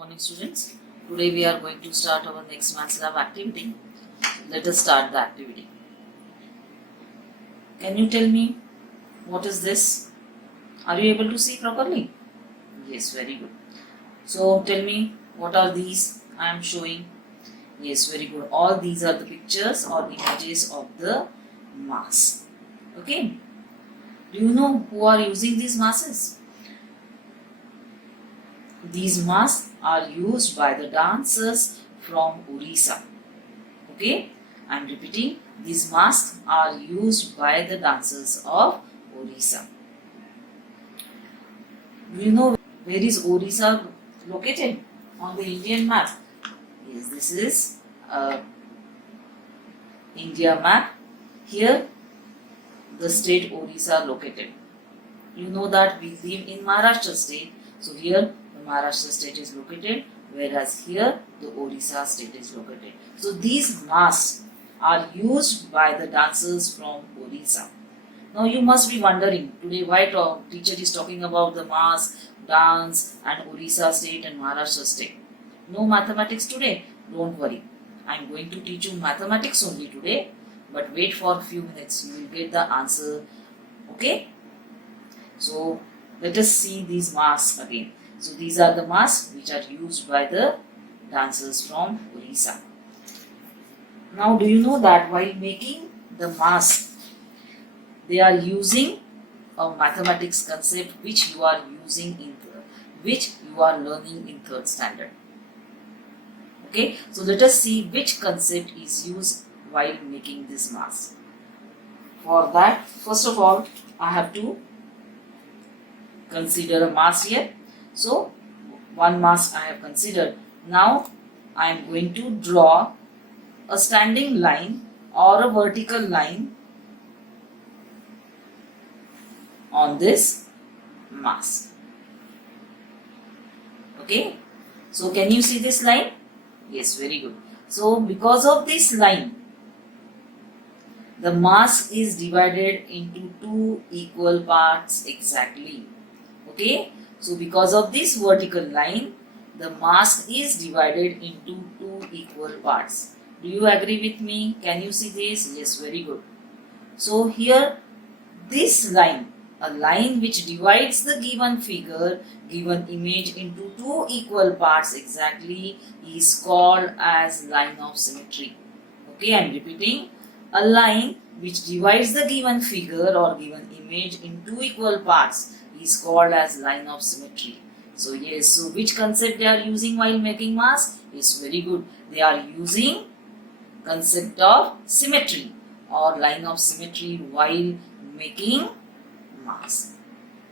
Morning students. Today we are going to start our next maths lab activity. Let us start the activity. Can you tell me what is this? Are you able to see properly? Yes, very good. So tell me what are these I am showing? Yes, very good. All these are the pictures or images of the mass. Okay. Do you know who are using these masses? These masks are used by the dancers from Orissa. Okay, I am repeating, these masks are used by the dancers of Orissa. Do you know where is Orissa located on the Indian map? Yes, this is India map. Here the state Orissa located. You know that we live in Maharashtra state. So here the Maharashtra state is located, whereas here the Orissa state is located. So these masks are used by the dancers from Orissa. Now you must be wondering today why teacher is talking about the mask, dance and Orissa state and Maharashtra state. No mathematics today? Don't worry. I am going to teach you mathematics only today, but wait for a few minutes. You will get the answer. Okay? So let us see these masks again. So these are the masks which are used by the dancers from Orissa. Now do you know that while making the mask, they are using a mathematics concept which you are learning in 3rd standard. Okay, so let us see which concept is used while making this mask. For that, first of all, I have to consider a mask here. So one mask I have considered. Now I am going to draw a standing line or a vertical line on this mask. Okay, so can you see this line? Yes, very good. So because of this line, the mask is divided into 2 equal parts exactly. Okay, so because of this vertical line, the mask is divided into 2 equal parts. Do you agree with me? Can you see this? Yes, very good. So here, this line, a line which divides the given figure, given image into 2 equal parts exactly, is called as line of symmetry. Okay, I am repeating. A line which divides the given figure or given image in 2 equal parts is called as line of symmetry. So yes, so which concept they are using while making mask? Yes, very good. They are using concept of symmetry or line of symmetry while making mask.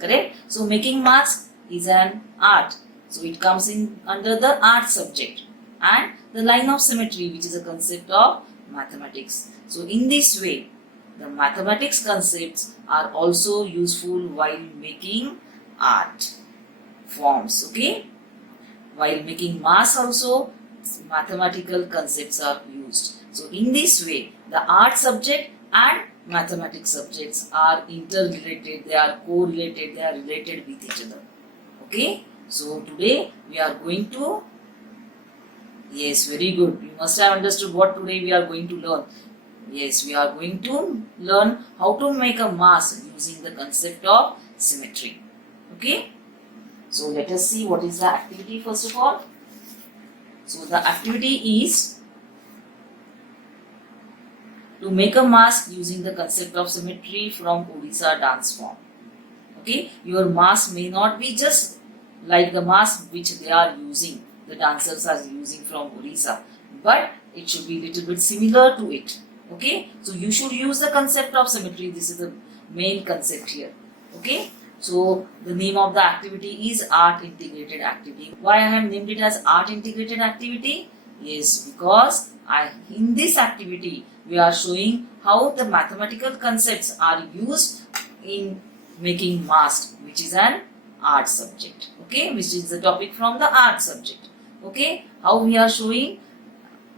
Correct? So making mask is an art. So it comes in under the art subject, and the line of symmetry, which is a concept of mathematics. So in this way, the mathematics concepts are also useful while making art forms. Okay, while making mass also mathematical concepts are used. So in this way, the art subject and mathematics subjects are interrelated, they are correlated, they are related with each other. Okay, so today we are going to, yes, very good, you must have understood what today we are going to learn. Yes, we are going to learn how to make a mask using the concept of symmetry. Okay, so let us see what is the activity first of all. So the activity is to make a mask using the concept of symmetry from Orissa dance form. Okay, your mask may not be just like the mask which they are using, the dancers are using from Orissa, but it should be little bit similar to it. Okay, so you should use the concept of symmetry. This is the main concept here. Okay, so the name of the activity is art integrated activity. Why I have named it as art integrated activity? Yes, because in this activity we are showing how the mathematical concepts are used in making mask, which is an art subject. Okay, which is the topic from the art subject. Okay, how we are showing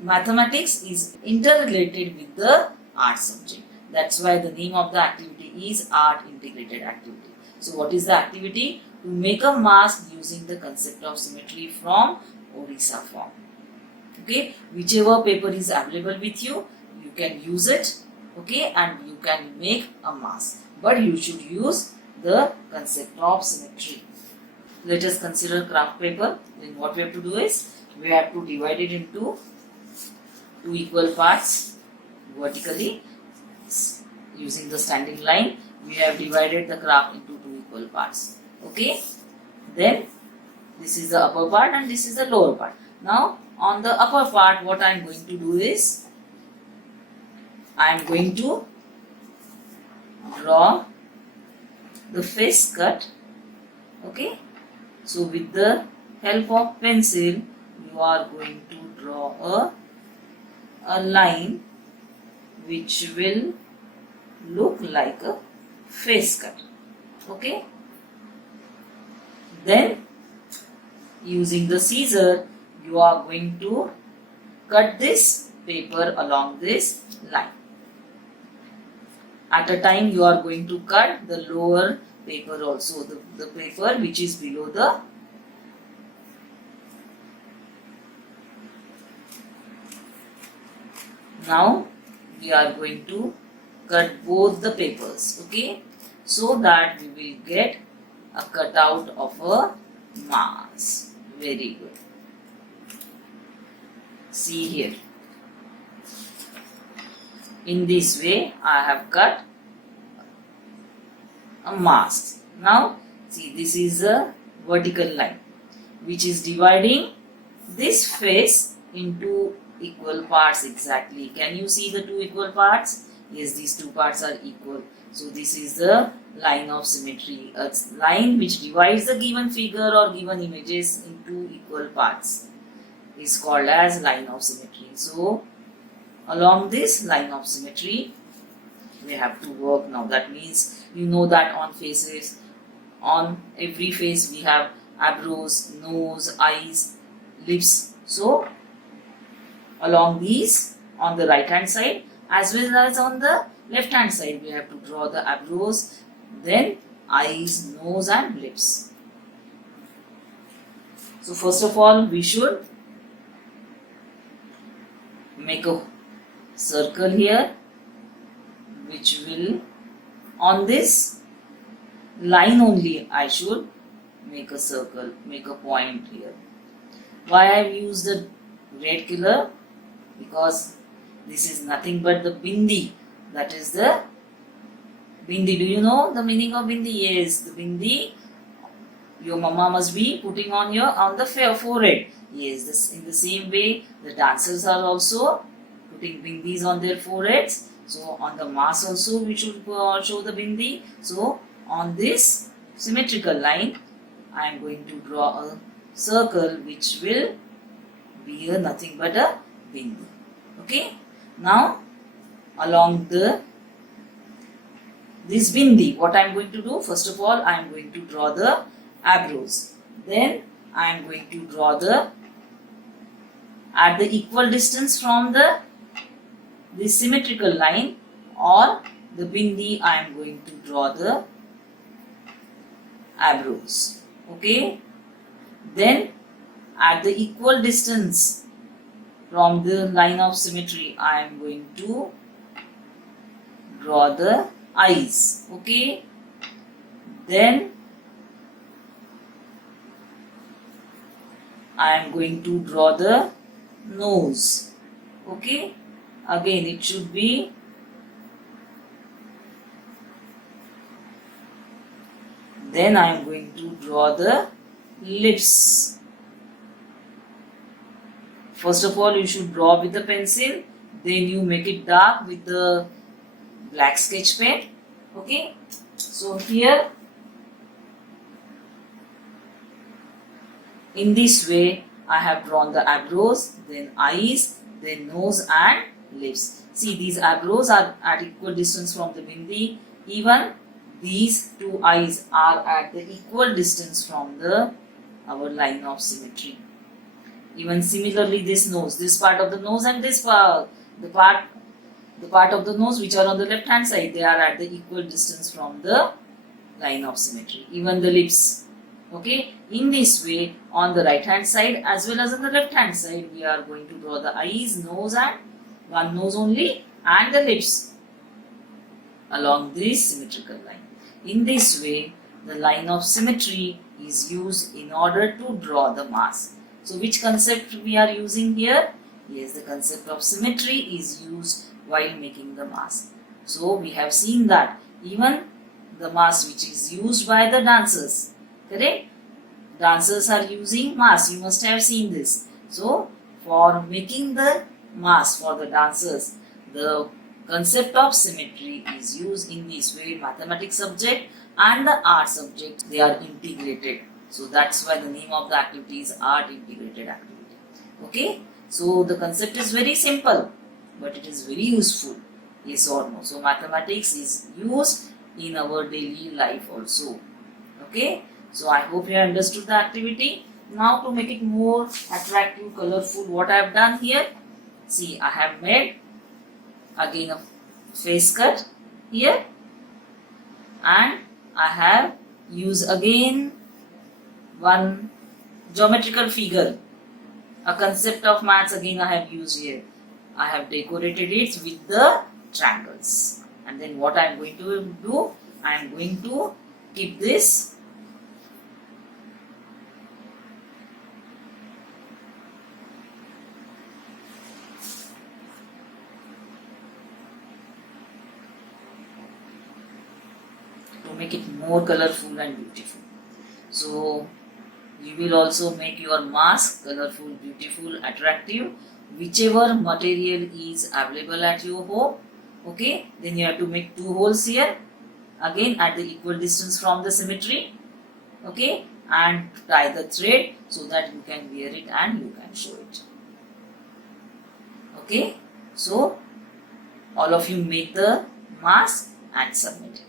mathematics is interrelated with the art subject. That's why the name of the activity is art integrated activity. So what is the activity? to make a mask using the concept of symmetry from Orissa form. Okay, whichever paper is available with you, you can use it, okay, and you can make a mask. But you should use the concept of symmetry. Let us consider craft paper. Then what we have to do is, we have to divide it into two equal parts vertically. Using the standing line, we have divided the craft into two equal parts. Okay, then this is the upper part and this is the lower part. Now on the upper part, what I am going to do is, I am going to draw the face cut. Okay, so with the help of pencil, you are going to draw a line which will look like a face cut. Okay, then using the scissor, you are going to cut this paper along this line. At a time, you are going to cut the lower paper also, the paper which is below the now we are going to cut both the papers, okay, so that we will get a cutout of a mask. Very good. See here. In this way, I have cut a mask. Now, see, this is a vertical line which is dividing this face into equal parts exactly. Can you see the two equal parts? Yes, these two parts are equal. So this is the line of symmetry, a line which divides the given figure or given images into equal parts is called as line of symmetry. So along this line of symmetry, we have to work now. That means you know that on faces, on every face we have eyebrows, nose, eyes, lips. So along these, on the right hand side as well as on the left hand side, we have to draw the eyebrows, then eyes, nose and lips. So first of all, we should make a circle here which will, on this line only I should make a circle, make a point here. Why I have used the red color? Because this is nothing but the bindi. That is the bindi. Do you know the meaning of bindi? Yes, the bindi your mama must be putting on the forehead. Yes, this, in the same way the dancers are also putting bindis on their foreheads. So on the mask also we should show the bindi. So on this symmetrical line, I am going to draw a circle which will be nothing but a bindi. Okay. Now along this bindi, what I am going to do? First of all, I am going to draw the eyebrows. Then I am going to draw at the equal distance from this symmetrical line or the bindi, I am going to draw the eyebrows. Okay. Then at the equal distance from the line of symmetry, I am going to draw the eyes. Okay. Then I am going to draw the nose. Okay. Again, it should be then I am going to draw the lips. First of all, you should draw with the pencil, then you make it dark with the black sketch pen. Okay. So here, in this way, I have drawn the eyebrows, then eyes, then nose and lips. See, these eyebrows are at equal distance from the bindi. Even these two eyes are at the equal distance from our line of symmetry. Even similarly, this nose, this part of the nose and this part, the part of the nose which are on the left hand side, they are at the equal distance from the line of symmetry. Even the lips, Okay, in this way, on the right hand side as well as on the left hand side, we are going to draw the eyes, nose, and one nose only, and the lips along this symmetrical line. In this way, the line of symmetry is used in order to draw the mask. So, which concept we are using here? Yes, the concept of symmetry is used while making the mask. So, we have seen that even the mask which is used by the dancers, correct? Dancers are using mask. You must have seen this. So, for making the mask for the dancers, the concept of symmetry is used in this way. Mathematics subject and the art subject, they are integrated. So, that's why the name of the activity is art integrated activity. Okay. So, the concept is very simple, but it is very useful. Yes or no? So, mathematics is used in our daily life also. Okay. So, I hope you understood the activity. Now, to make it more attractive, colorful, what I have done here? See, I have made again a face cut here, and I have used again one geometrical figure. A concept of maths again I have used here. I have decorated it with the triangles. And then what I am going to do? I am going to keep this to make it more colorful and beautiful. So, you will also make your mask colorful, beautiful, attractive, whichever material is available at your home. Okay, then you have to make 2 holes here, again at the equal distance from the symmetry. Okay, and tie the thread so that you can wear it and you can show it. Okay, so all of you make the mask and submit.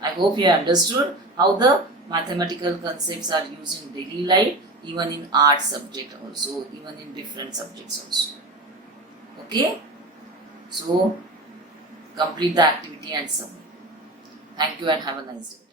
I hope you understood how the mathematical concepts are used in daily life, even in art subject also, even in different subjects also. Okay, so complete the activity and submit. Thank you and have a nice day.